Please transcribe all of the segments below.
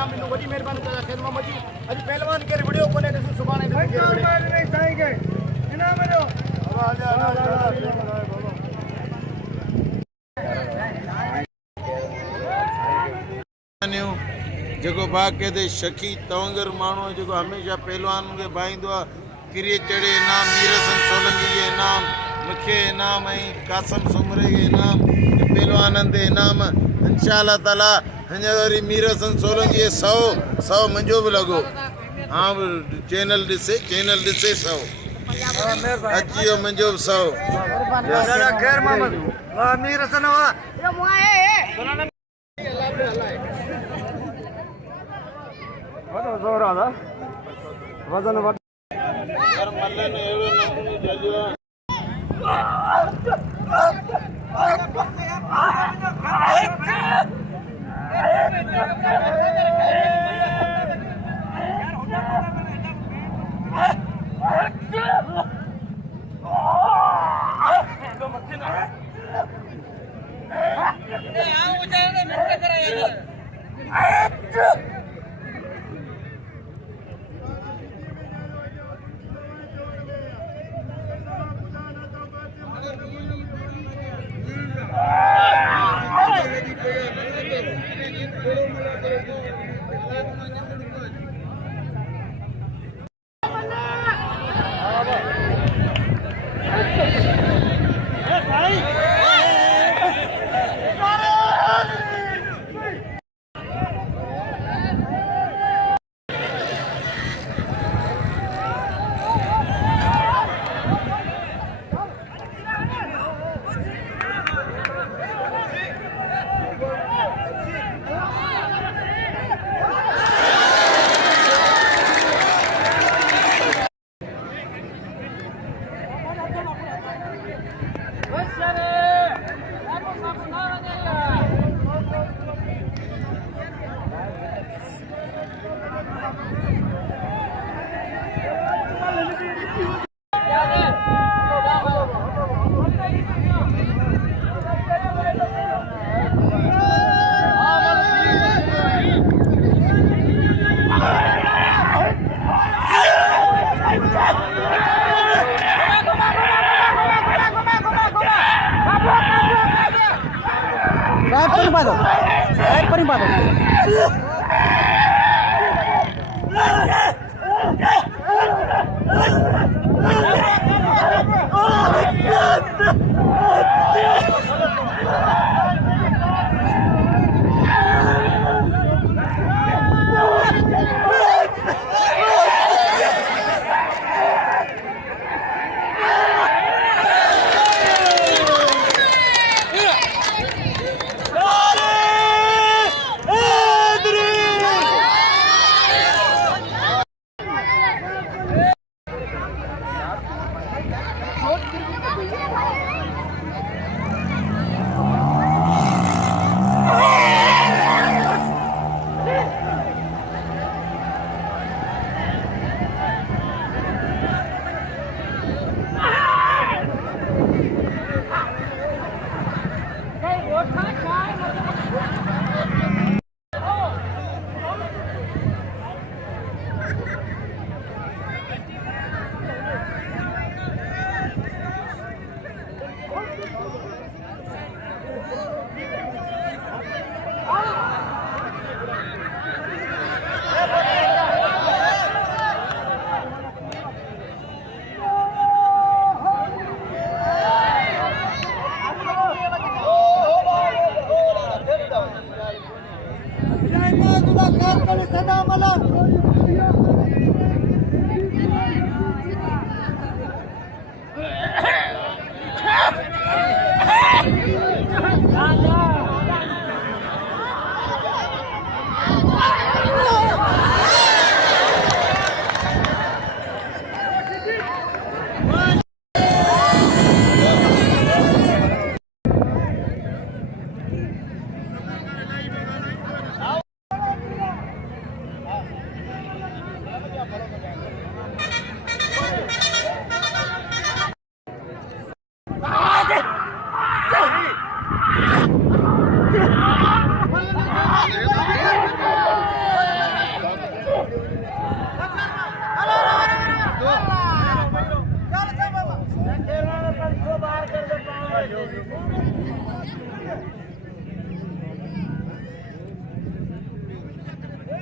इनाम ॾिनो वॾी महिरबानी कंदा ख़ैर मोहम्मद जी अॼु पहलवान केरु वडियो कोन्हे ॾिसो सुभाणे साईं खे इनाम ॾियो जेको बाक़ाइदे शकी तवंगर माण्हू जेको हमेशह पहलवान खे भाईंदो आहे किरीअ चढ़े इनाम मीरसन सोलंगी खे इनाम मूंखे इनाम ऐं कासम सुमरे खे इनाम पहलवाननि ते इनाम इंशा अल्लाह ताला हींअर वरी मीरसन सोलंगी 100 मुंहिंजो बि लॻो हा चैनल ॾिसे 100 अची वियो मुंहिंजो बि 100 ख़ैर मोहम्मद वाह मीरसन वाह जोर आदा वजन पर मल्लन एड़ो नमूने जलियो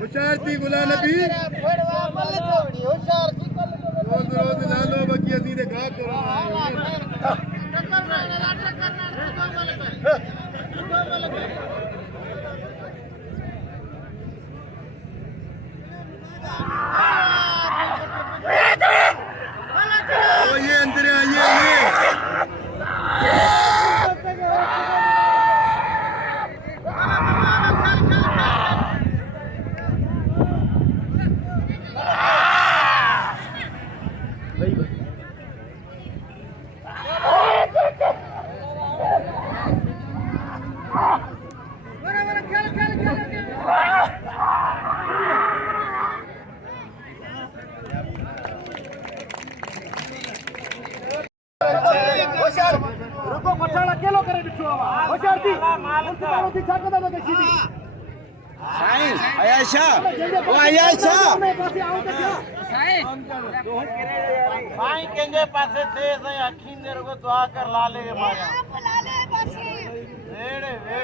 होशियार थी गुला नबी पेलवान मलखड़ी होशियार थी कल रोज रोज लालो बाकी असी दे घा करो ये अंदर आइए रुको पठाण अकेलो करे ॾिठो आहे होशियार थी मालूम थी छा कंदा तो शीदी साईं अयाज शाह ओ अयाज शाह पासे आऊं त छा साईं कंहिंजे पासे थे साईं अखियुनि ते रुगो दुआ कर लाले के मारिया लाले पासे वेड़े वे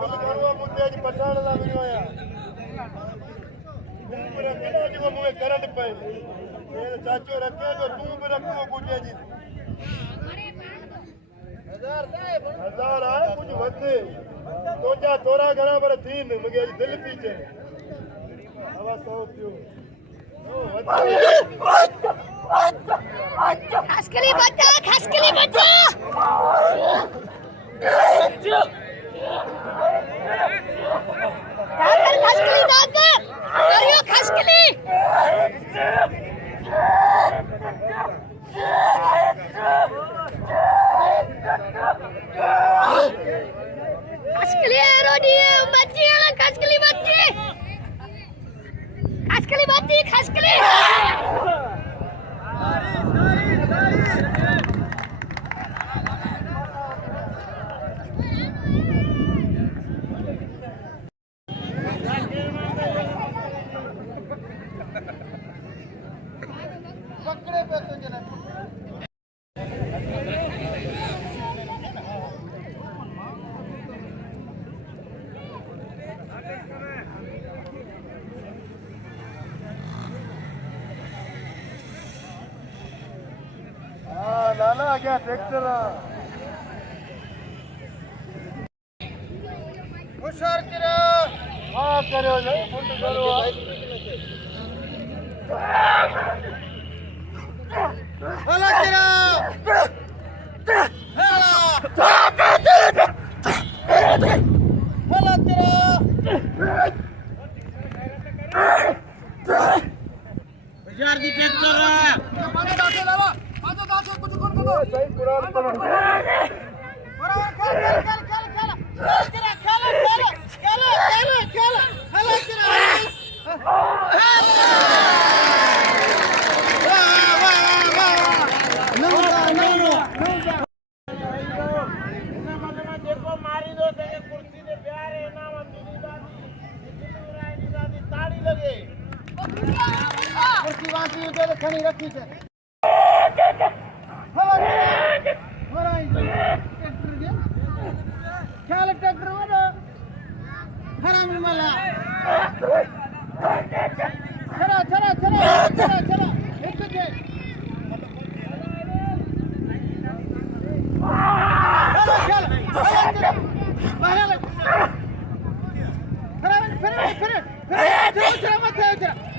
बिल करो मुझे आज पठान ला विडियो आया पूरा केड़ा जो मुझे करंट पे ये चाचो रखे तो तू भी रखो गुजे जी 1000 आए कुछ वधे तो जा तोरा घणा पर थीन मुझे दिल पीछे हवा सो थियो खशकली बच्चा खशकली बच्चा खशकली दादा करियो खशकली खशकली रोडी बच्ची खशकली बच्ची खशकली बच्ची खशकली पकड़े पे तुझे ना लाला आ गया ट्रैक्टर होशियार करो हाँ करो नहीं फुट करो हला करो हला करो यार दी ट्रैक्टर पानी दासे लावा पानी दासे कुछ कर दो सही कुरान पढ़ो खणी रखी छे ख्याल ट्रैक्टर में हरामी मला चला चला चला चला चला एक छे चल चल बाहर ले फिर चला मत चला